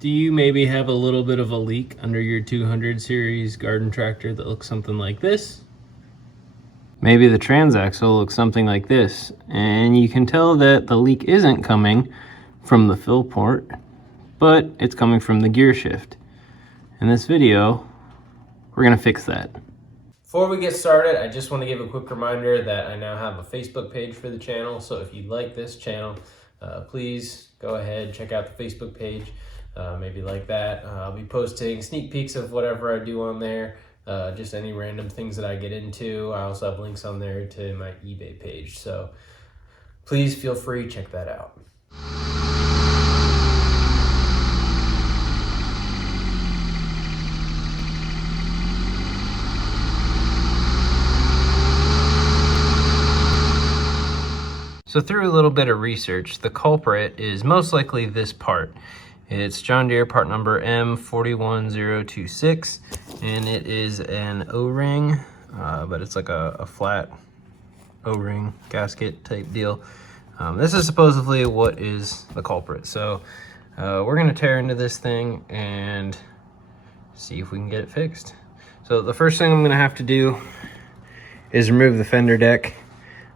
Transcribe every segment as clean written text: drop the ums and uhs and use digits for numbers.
Do you maybe have a little bit of a leak under your 200 series garden tractor that looks something like this? Maybe the Transaxle looks something like this, and you can tell that the leak isn't coming from the fill port, but it's coming from the gear shift. In this video, we're gonna fix that. Before we get started, I just want to give a quick reminder that I now have a Facebook page for the channel, so if you like this channel, please go ahead, check out the Facebook page, maybe like that. I'll be posting sneak peeks of whatever I do on there, just any random things that I get into. I also have links on there to my eBay page, so please feel free to check that out. So through a little bit of research, the culprit is most likely this part. It's John Deere part number M41026, and it is an O-ring, but it's like a flat O-ring gasket type deal. This is supposedly what is the culprit. So we're gonna tear into this thing and see if we can get it fixed. So the first thing I'm gonna have to do is remove the fender deck.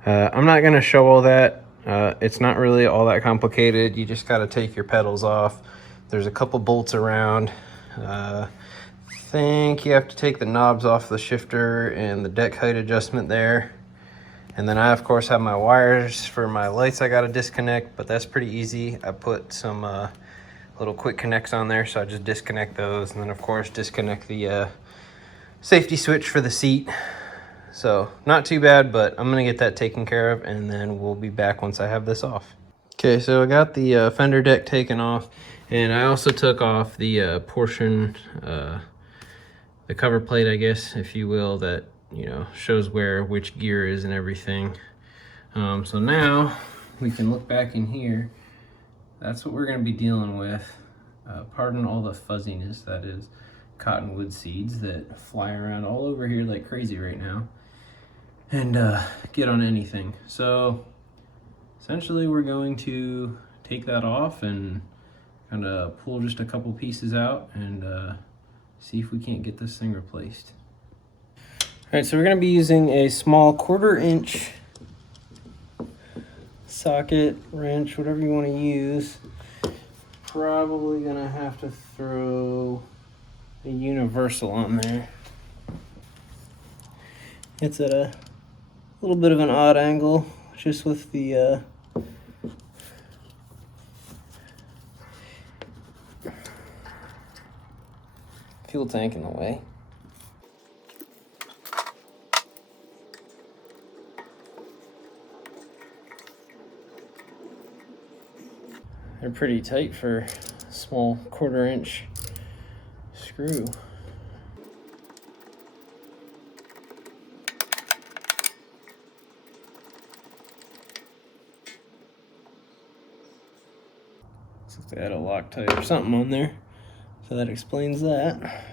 I'm not gonna show all that. It's not really all that complicated. You just gotta take your pedals off. There's a couple bolts around. I think you have to take the knobs off the shifter and the deck height adjustment there. And then I, of course, have my wires for my lights I gotta disconnect, but that's pretty easy. I put some little quick connects on there, so I just disconnect those. And then, of course, disconnect the safety switch for the seat. So not too bad, but I'm gonna get that taken care of, and then we'll be back once I have this off. Okay, so I got the fender deck taken off, and I also took off the portion, the cover plate, I guess, if you will, that, you know, shows which gear is and everything. So now we can look back in here. That's what we're gonna be dealing with. Pardon all the fuzziness, that is cottonwood seeds that fly around all over here like crazy right now and get on anything. So essentially we're going to take that off and kind of pull just a couple pieces out and see if we can't get this thing replaced. All right, so we're gonna be using a small 1/4 inch socket, wrench, whatever you want to use. Probably gonna have to throw a universal on there. It's at a little bit of an odd angle, just with the fuel tank in the way. They're pretty tight for a small 1/4 inch screw. Looks like they had a Loctite or something on there, so that explains that.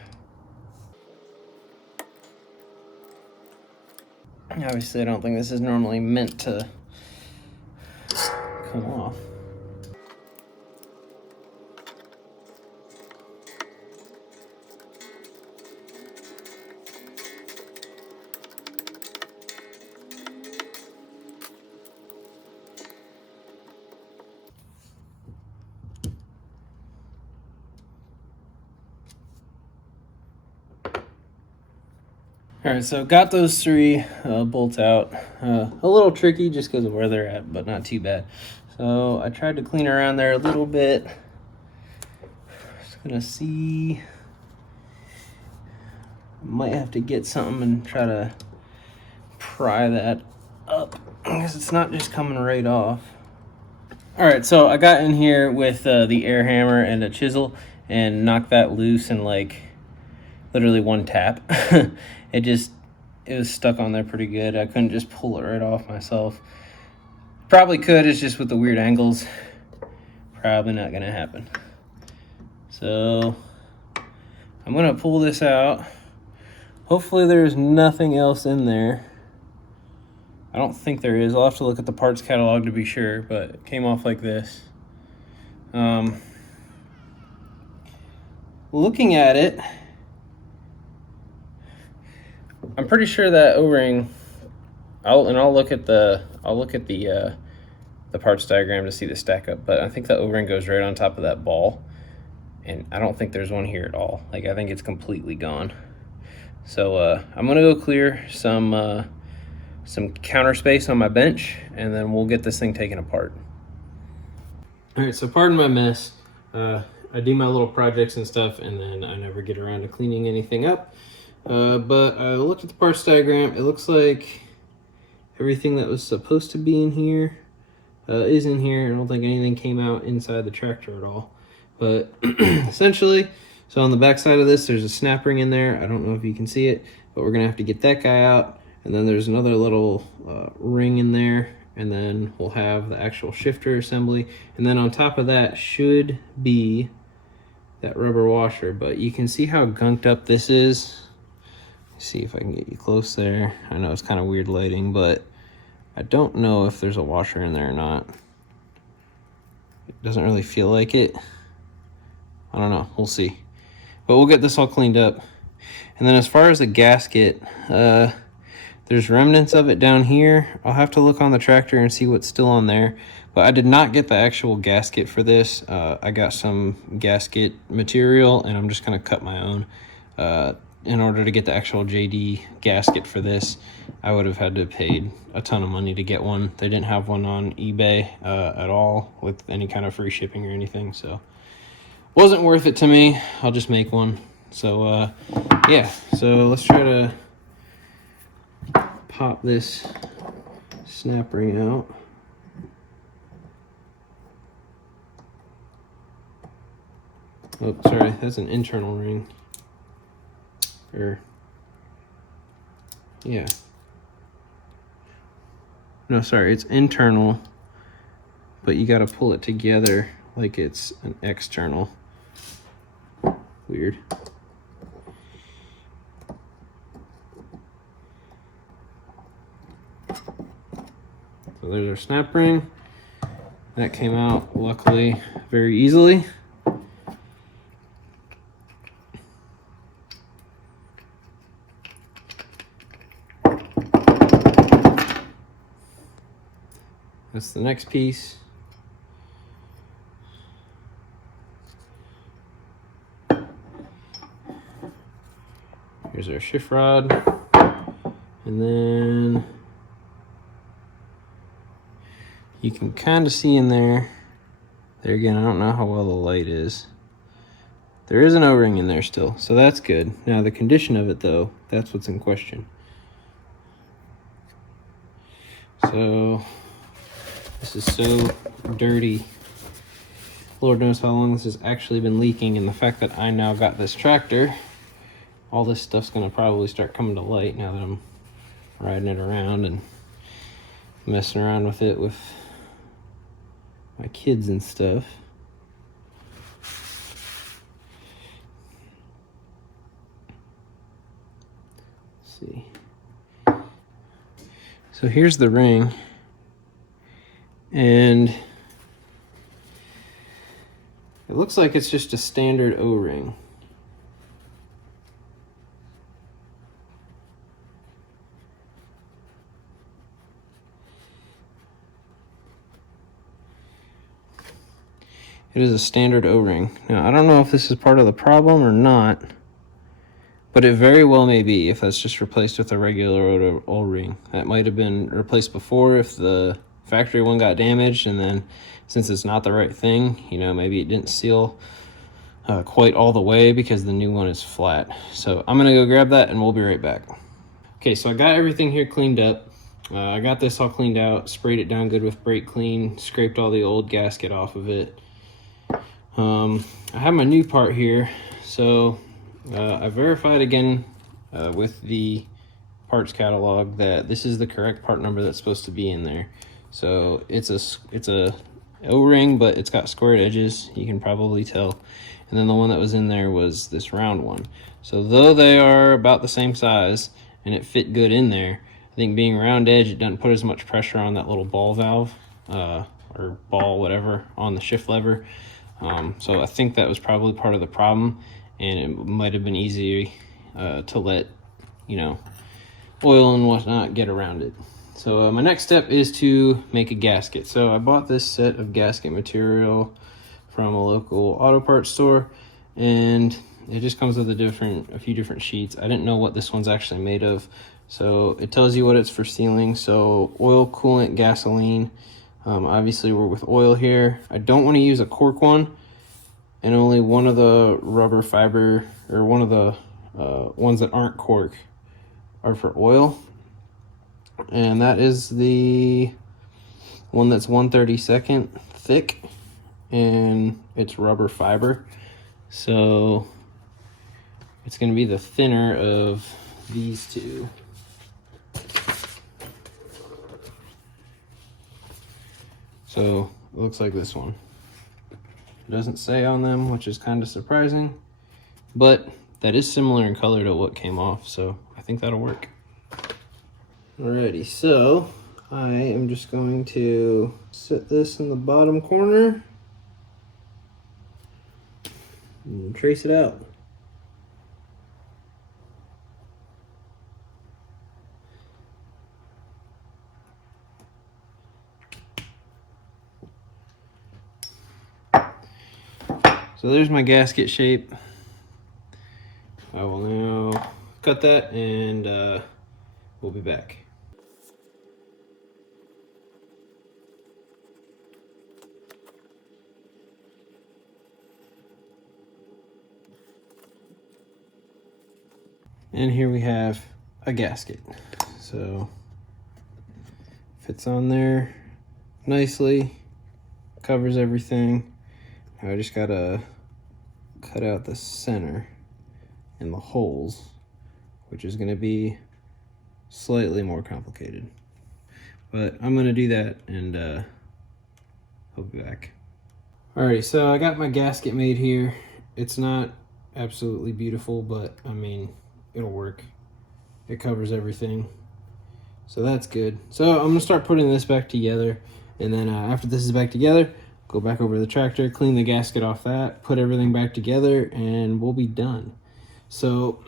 Obviously, I don't think this is normally meant to come off. All right, so got those 3 bolts out. A little tricky just because of where they're at, but not too bad. So I tried to clean around there a little bit. Just gonna see. Might have to get something and try to pry that up because it's not just coming right off. All right, so I got in here with the air hammer and a chisel and knocked that loose in like literally one tap. It was stuck on there pretty good. I couldn't just pull it right off myself. Probably could, it's just with the weird angles. Probably not gonna happen. So I'm gonna pull this out. Hopefully there's nothing else in there. I don't think there is. I'll have to look at the parts catalog to be sure, but it came off like this. looking at it, I'm pretty sure that O-ring. I'll look at the parts diagram to see the stack up, but I think the O-ring goes right on top of that ball, and I don't think there's one here at all. Like, I think it's completely gone. So I'm gonna go clear some counter space on my bench, and then we'll get this thing taken apart. All right, so pardon my mess. I do my little projects and stuff, and then I never get around to cleaning anything up. But I looked at the parts diagram. It looks like everything that was supposed to be in here is in here. I don't think anything came out inside the tractor at all. But essentially, so on the back side of this, there's a snap ring in there. I don't know if you can see it, but we're gonna have to get that guy out. And then there's another little ring in there. And then we'll have the actual shifter assembly. And then on top of that should be that rubber washer. But you can see how gunked up this is. See if I can get you close there. I know it's kind of weird lighting, but I don't know if there's a washer in there or not. It doesn't really feel like it. I don't know, we'll see. But we'll get this all cleaned up. And then as far as the gasket, there's remnants of it down here. I'll have to look on the tractor and see what's still on there. But I did not get the actual gasket for this. I got some gasket material, and I'm just gonna cut my own. In order to get the actual JD gasket for this, I would have had to have paid a ton of money to get one. They didn't have one on eBay at all with any kind of free shipping or anything, so wasn't worth it to me. I'll just make one. So yeah, so let's try to pop this snap ring out. Oh, sorry, that's an internal ring. Or, yeah. No, sorry, it's internal, but you gotta pull it together like it's an external. Weird. So there's our snap ring. That came out, luckily, very easily. That's the next piece. Here's our shift rod. And then you can kind of see in there. There again, I don't know how well the light is. There is an O-ring in there still, so that's good. Now the condition of it though, that's what's in question. So this is so dirty. Lord knows how long this has actually been leaking, and the fact that I now got this tractor, all this stuff's gonna probably start coming to light now that I'm riding it around and messing around with it with my kids and stuff. Let's see. So here's the ring, and it looks like it's just a standard O-ring. It is a standard O-ring. Now, I don't know if this is part of the problem or not, but it very well may be if that's just replaced with a regular O-ring. That might have been replaced before if the factory one got damaged, and then since it's not the right thing, you know, maybe it didn't seal quite all the way because the new one is flat. So I'm gonna go grab that and we'll be right back. Okay, so I got everything here cleaned up. I got this all cleaned out, sprayed it down good with brake clean, scraped all the old gasket off of it. I have my new part here, so I verified again with the parts catalog that this is the correct part number that's supposed to be in there. So it's a O-ring, but it's got squared edges, you can probably tell. And then the one that was in there was this round one. So though they are about the same size and it fit good in there, I think being round edge, it doesn't put as much pressure on that little ball valve or ball, whatever, on the shift lever. So I think that was probably part of the problem. and it might have been easy to let, you know, oil and whatnot get around it. So my next step is to make a gasket. So I bought this set of gasket material from a local auto parts store, and it just comes with a few different sheets. I didn't know what this one's actually made of. So it tells you what it's for sealing. So oil, coolant, gasoline. Obviously we're with oil here. I don't want to use a cork one, and only one of the rubber fiber, or one of the ones that aren't cork, are for oil. And that is the one that's 1/32 thick, and it's rubber fiber. So it's going to be the thinner of these two. So it looks like this one. It doesn't say on them, which is kind of surprising, but that is similar in color to what came off, so I think that'll work. Alrighty, so I am just going to set this in the bottom corner and trace it out. So there's my gasket shape. I will now cut that, and we'll be back. And here we have a gasket. So fits on there nicely, covers everything. Now I just gotta cut out the center and the holes, which is gonna be slightly more complicated. But I'm gonna do that, and I'll be back. Alrighty, so I got my gasket made here. It's not absolutely beautiful, but I mean, it'll work. It covers everything, so that's good. So I'm gonna start putting this back together, and then after this is back together, go back over to the tractor, clean the gasket off that, put everything back together, and we'll be done. So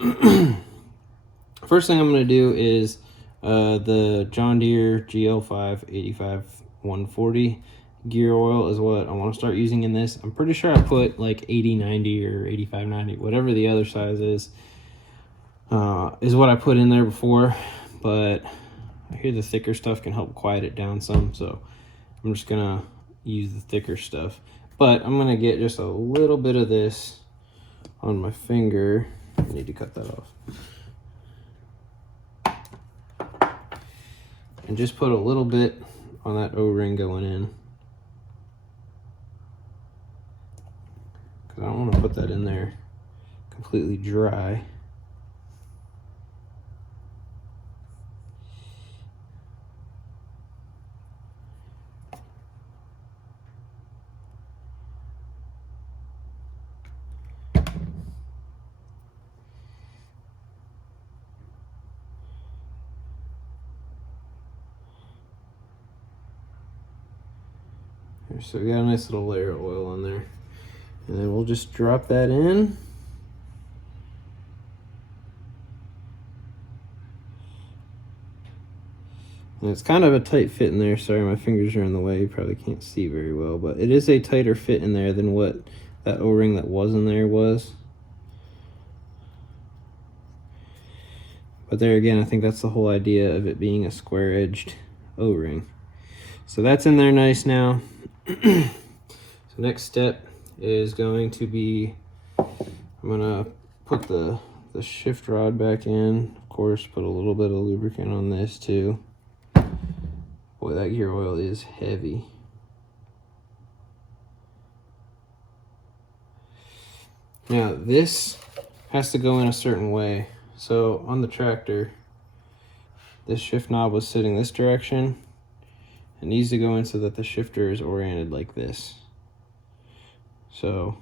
first thing I'm gonna do is the John Deere GL5 85/140 gear oil is what I want to start using in this. I'm pretty sure I put like 80/90 or 85/90, whatever the other size is what I put in there before, but I hear the thicker stuff can help quiet it down some, so I'm just gonna use the thicker stuff. But I'm gonna get just a little bit of this on my finger. I need to cut that off. And just put a little bit on that O-ring going in, because I don't want to put that in there completely dry. So we got a nice little layer of oil on there, and then we'll just drop that in. And it's kind of a tight fit in there. Sorry, my fingers are in the way. You probably can't see very well, but it is a tighter fit in there than what that O-ring that was in there was. But there again, I think that's the whole idea of it being a square-edged O-ring. So that's in there nice now. So next step is going to be, I'm gonna put the shift rod back in. Of course, put a little bit of lubricant on this too. Boy, that gear oil is heavy. Now this has to go in a certain way. So on the tractor, this shift knob was sitting this direction. It needs to go in so that the shifter is oriented like this. So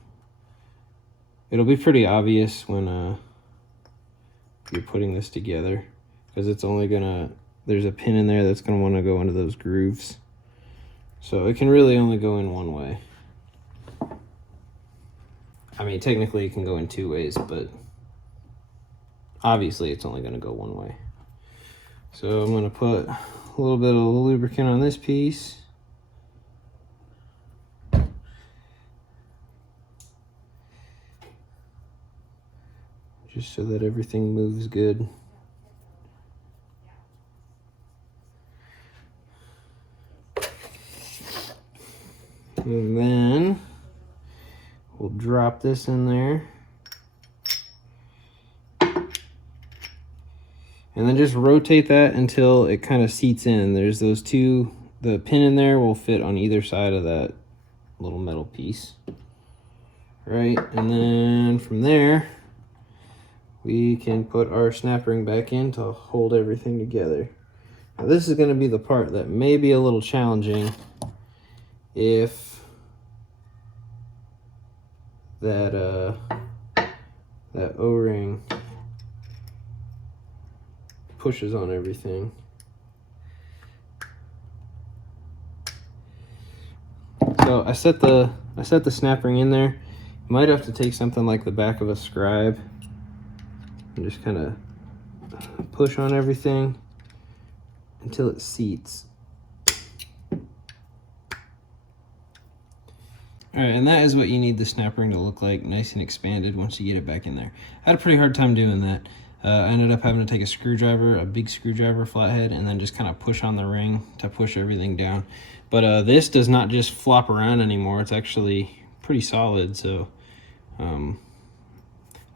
it'll be pretty obvious when you're putting this together, because it's only gonna, there's a pin in there that's gonna wanna go into those grooves. So it can really only go in one way. I mean, technically it can go in 2 ways, but obviously it's only going to go 1 way. So I'm going to put a little bit of lubricant on this piece. Just so that everything moves good. And then we'll drop this in there. And then just rotate that until it kind of seats in. There's those two, the pin in there will fit on either side of that little metal piece. Right, and then from there, we can put our snap ring back in to hold everything together. Now this is going to be the part that may be a little challenging if that O-ring pushes on everything. So I set the snap ring in there. You might have to take something like the back of a scribe and just kind of push on everything until it seats. All right, and that is what you need the snap ring to look like, nice and expanded once you get it back in there. I had a pretty hard time doing that. I ended up having to take a screwdriver, a big screwdriver flathead, and then just kind of push on the ring to push everything down. But this does not just flop around anymore. It's actually pretty solid, so I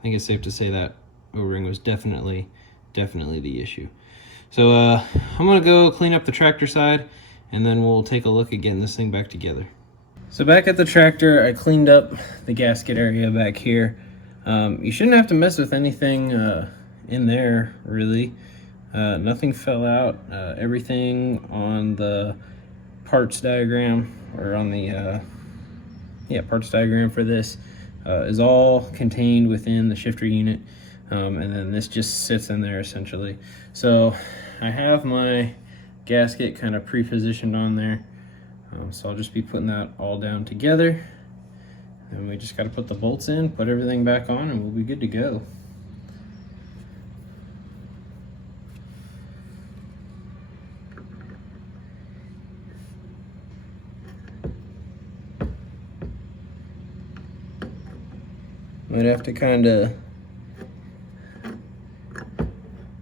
think it's safe to say that O-ring was definitely the issue. So I'm gonna go clean up the tractor side, and then we'll take a look at getting this thing back together. So back at the tractor, I cleaned up the gasket area back here. You shouldn't have to mess with anything in there, really. Nothing fell out. Everything on the parts diagram, or on the parts diagram for this, is all contained within the shifter unit. And then this just sits in there essentially. So I have my gasket kind of pre-positioned on there. So I'll just be putting that all down together. And we just got to put the bolts in, put everything back on, and we'll be good to go. Might have to kind of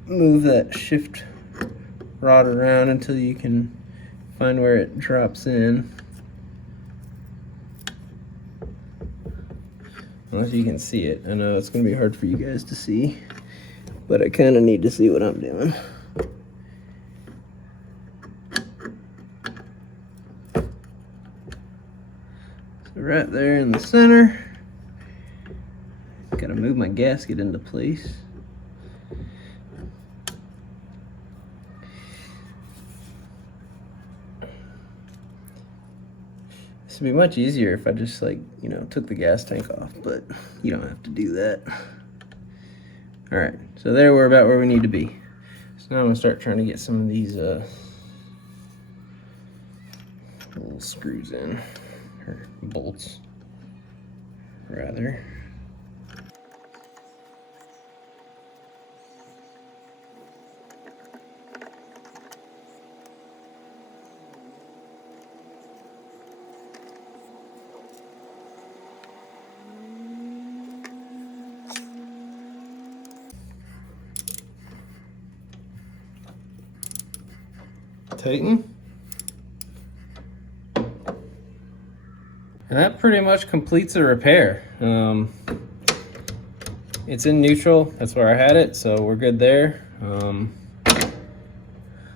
move that shift rod around until you can find where it drops in. Unless you can see it. I know it's going to be hard for you guys to see, but I kind of need to see what I'm doing. So right there in the center. Gotta move my gasket into place. This would be much easier if I just took the gas tank off, but you don't have to do that. All right, so there we're about where we need to be. So now I'm gonna start trying to get some of these little screws in, or bolts, rather. Tighten. And that pretty much completes the repair. It's in neutral, that's where I had it, so we're good there.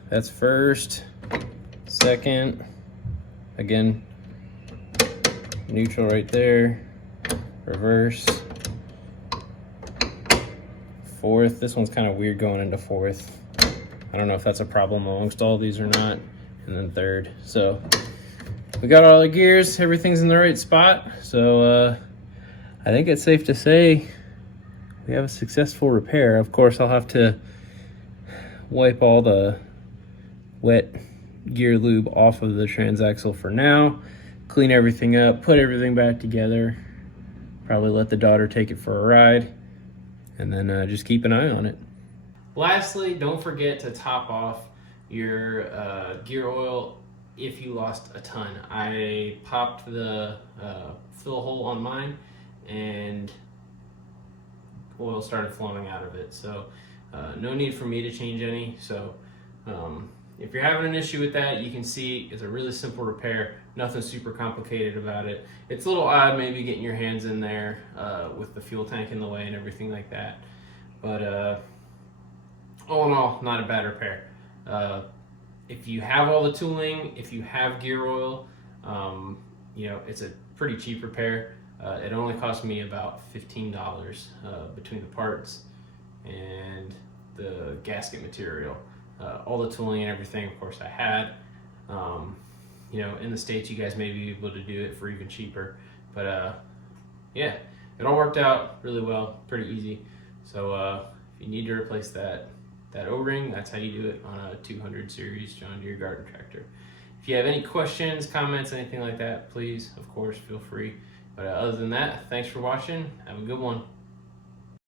That's first, second, again, neutral right there, reverse, fourth. This one's kind of weird going into fourth. I don't know if that's a problem amongst all these or not. And then third. So we got all the gears, everything's in the right spot. So I think it's safe to say we have a successful repair. Of course, I'll have to wipe all the wet gear lube off of the transaxle for now, clean everything up, put everything back together, Probably let the daughter take it for a ride, and then just keep an eye on it. Lastly, don't forget to top off your gear oil if you lost a ton. I popped the fill hole on mine, and oil started flowing out of it. So no need for me to change any. So if you're having an issue with that, you can see it's a really simple repair. Nothing super complicated about it. It's a little odd maybe getting your hands in there with the fuel tank in the way and everything like that. But all in all, not a bad repair. If you have all the tooling, if you have gear oil, it's a pretty cheap repair. It only cost me about $15 between the parts and the gasket material. All the tooling and everything, of course, I had. In the States, you guys may be able to do it for even cheaper. But yeah, it all worked out really well, pretty easy. So if you need to replace that O-ring, that's how you do it on a 200 series John Deere garden tractor. If you have any questions, comments, anything like that, please, of course, feel free. But other than that, thanks for watching. Have a good one.